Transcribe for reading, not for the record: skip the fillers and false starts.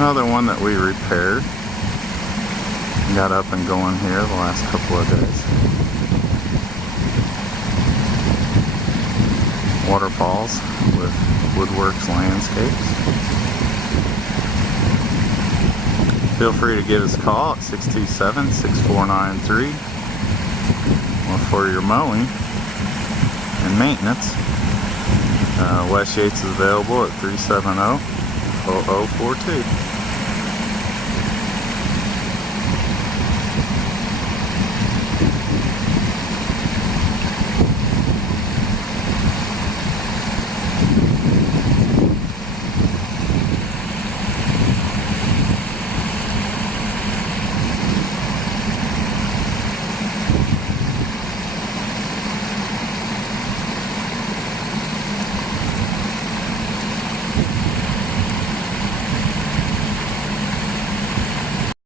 Another one that we repaired. Got up and going here the last couple of days. Waterfalls with Woodworks Landscapes. Feel free to give us a call at 627-6493 or for your mowing and maintenance. Wes Yates is available at 370-0042.